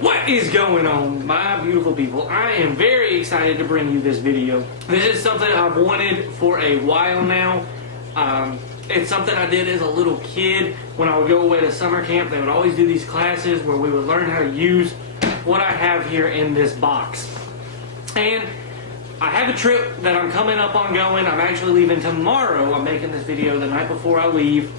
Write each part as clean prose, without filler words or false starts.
What is going on, my beautiful people? I am very excited to bring you this video. This is something I've wanted for a while now. It's something I did as a little kid when I would go away to summer camp. They would always do these classes where we would learn how to use what I have here in this box. And I have a trip that I'm coming up on going. I'm actually leaving tomorrow. I'm making this video the night before I leave.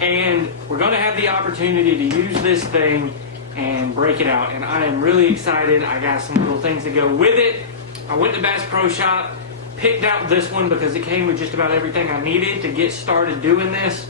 And we're going to have the opportunity to use this thing and break it out. And I am really excited. I got some little things to go with it. I went to Bass Pro Shop, picked out this one because it came with just about everything I needed to get started doing this.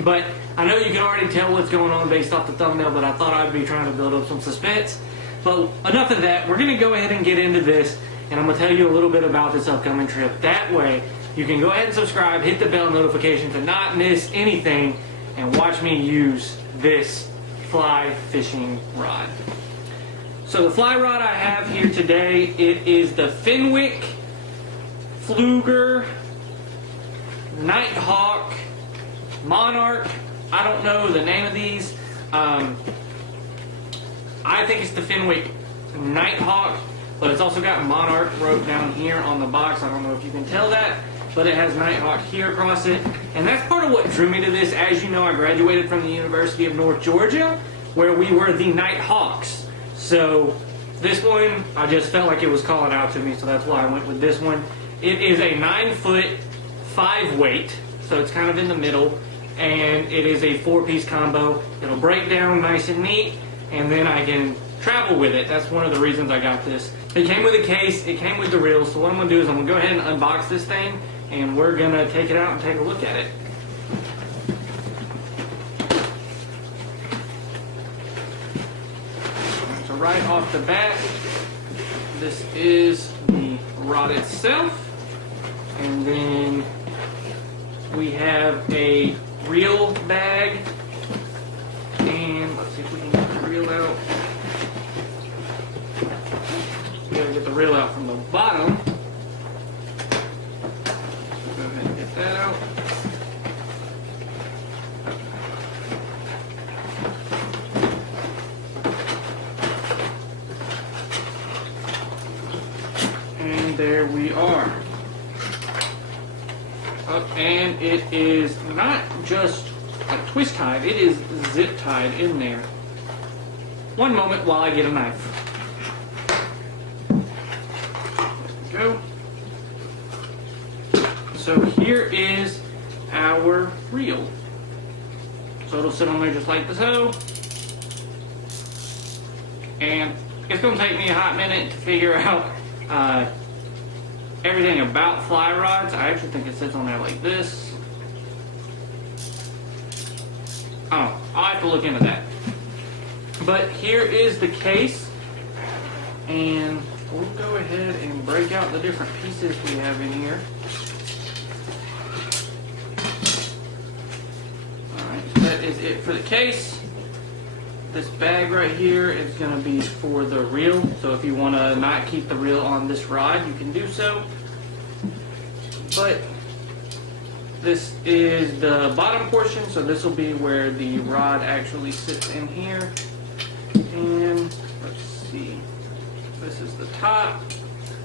But I know you can already tell what's going on based off the thumbnail, but I thought I'd be trying to build up some suspense. But enough of that. We're going to go ahead and get into this, and I'm going to tell you a little bit about this upcoming trip. That way, you can go ahead and subscribe, hit the bell notification to not miss anything, and watch me use this fly fishing rod. So the fly rod I have here today, it is the Fenwick Nighthawk Monarch. I don't know the name of these. I think it's the Fenwick Nighthawk, but it's also got Monarch wrote down here on the box. I don't know if you can tell that, but it has Nighthawk here across it. And that's part of what drew me to this. As you know, I graduated from the University of North Georgia, where we were the Nighthawks. So this one, I just felt like it was calling out to me, so that's why I went with this one. It is a 9-foot 5-weight, so it's kind of in the middle, and it is a 4-piece combo. It'll break down nice and neat, and then I can travel with it. That's one of the reasons I got this. It came with a case, it came with the reel, so what I'm going to do is I'm going to go ahead and unbox this thing, and we're going to take it out and take a look at it. So right off the bat, this is the rod itself, and then we have a reel bag, and let's see if we can get the reel out. We gotta get the reel out from the bottom. Go ahead and get that out. And there we are. And it is not just a twist tied, it is zip tied in there. One moment while I get a knife. There we go. So here is our reel. So it'll sit on there just like so. And it's going to take me a hot minute to figure out everything about fly rods. I actually think it sits on there like this. Oh, I'll have to look into that. But here is the case, and we'll go ahead and break out the different pieces we have in here. Alright, so that is it for the case. This bag right here is going to be for the reel, so if you want to not keep the reel on this rod, you can do so. But this is the bottom portion, so this will be where the rod actually sits in here. And let's see, this is the top.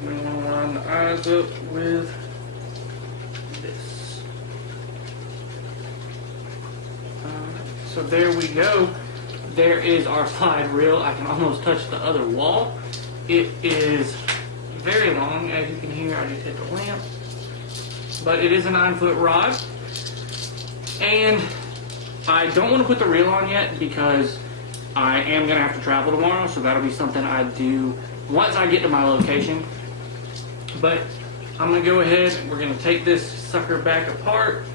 I'm going to line the eyes up with this. So there we go. There is our slide reel. I can almost touch the other wall. It is very long, as you can hear. I just hit the lamp. But it is a 9-foot rod. And I don't want to put the reel on yet because I am going to have to travel tomorrow. So that'll be something I do once I get to my location. But I'm going to go ahead. We're going to take this sucker back apart.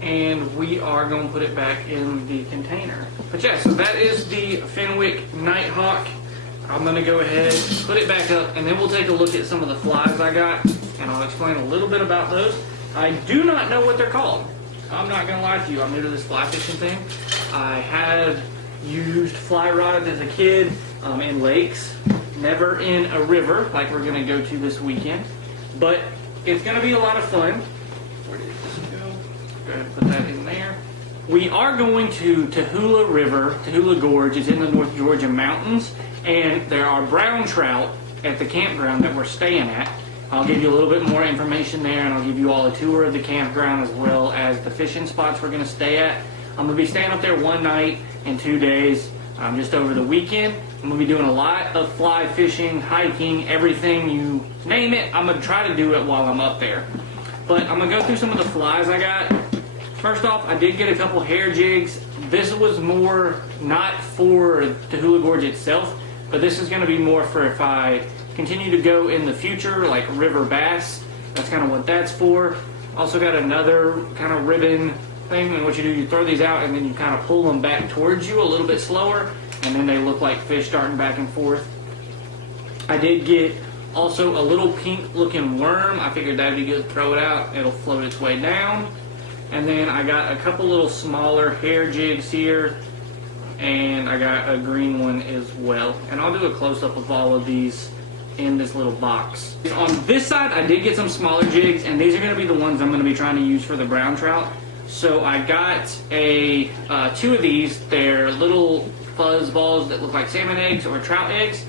And we are going to put it back in the container. But yeah, so that is the Fenwick Nighthawk. I'm going to go ahead, put it back up, and then we'll take a look at some of the flies I got, and I'll explain a little bit about those. I do not know what they're called. I'm not going to lie to you. I'm new to this fly fishing thing. I have used fly rods as a kid in lakes, never in a river like we're going to go to this weekend. But it's going to be a lot of fun. Where did this go? Go ahead and put that in there. we are going to Tahula River, Tahula Gorge. It's in the North Georgia mountains, and there are brown trout at the campground that we're staying at. I'll give you a little bit more information there, and I'll give you all a tour of the campground as well as the fishing spots we're going to stay at. I'm going to be staying up there 1 night and 2 days, just over the weekend. I'm going to be doing a lot of fly fishing, hiking, everything, you name it. I'm going to try to do it while I'm up there. But I'm going to go through some of the flies I got. First off, I did get a couple hair jigs. This was more not for Tahula Gorge itself, but this is going to be more for if I continue to go in the future, like river bass. That's kind of what that's for. Also got another kind of ribbon thing, and what you do, you throw these out and then you kind of pull them back towards you a little bit slower, and then they look like fish darting back and forth. I did get also a little pink looking worm. I figured that'd be good to throw it out. It'll float its way down. And then I got a couple little smaller hair jigs here, and I got a green one as well. And I'll do a close-up of all of these in this little box. On this side, I did get some smaller jigs, and these are going to be the ones I'm going to be trying to use for the brown trout. So I got two of these. They're little fuzz balls that look like salmon eggs or trout eggs.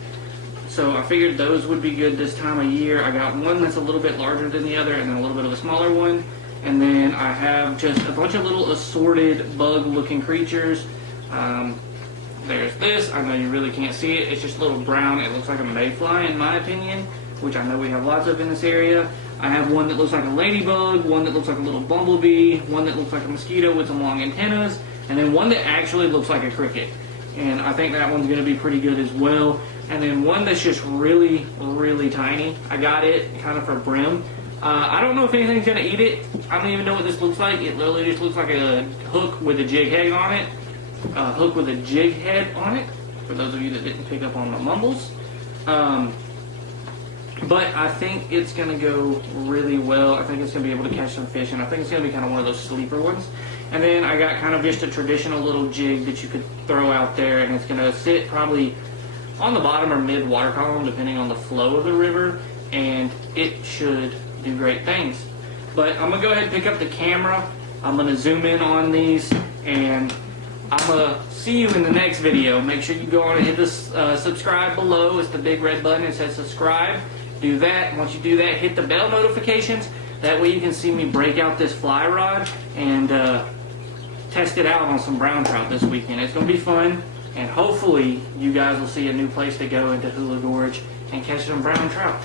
So I figured those would be good this time of year. I got one that's a little bit larger than the other, and then a little bit of a smaller one. And then I have just a bunch of little assorted bug-looking creatures. There's this. I know you really can't see it. It's just a little brown. It looks like a mayfly in my opinion, which I know we have lots of in this area. I have one that looks like a ladybug, one that looks like a little bumblebee, one that looks like a mosquito with some long antennas, and then one that actually looks like a cricket. And I think that one's going to be pretty good as well. And then one that's just really, really tiny. I got it kind of for brim. I don't know if anything's going to eat it. I don't even know what this looks like. It literally just looks like a hook with a jig head on it. Hook with a jig head on it, for those of you that didn't pick up on my mumbles. But I think it's going to go really well. I think it's going to be able to catch some fish, and I think it's going to be kind of one of those sleeper ones. And then I got kind of just a traditional little jig that you could throw out there, and it's going to sit probably on the bottom or mid water column, depending on the flow of the river, and it should do great things. But I'm going to go ahead and pick up the camera. I'm going to zoom in on these, and I'm going to see you in the next video. Make sure you go on and hit this subscribe below. It's the big red button. It says subscribe. Do that. Once you do that, hit the bell notifications. That way you can see me break out this fly rod and test it out on some brown trout this weekend. It's going to be fun, and hopefully you guys will see a new place to go into Tahula Gorge and catch some brown trout.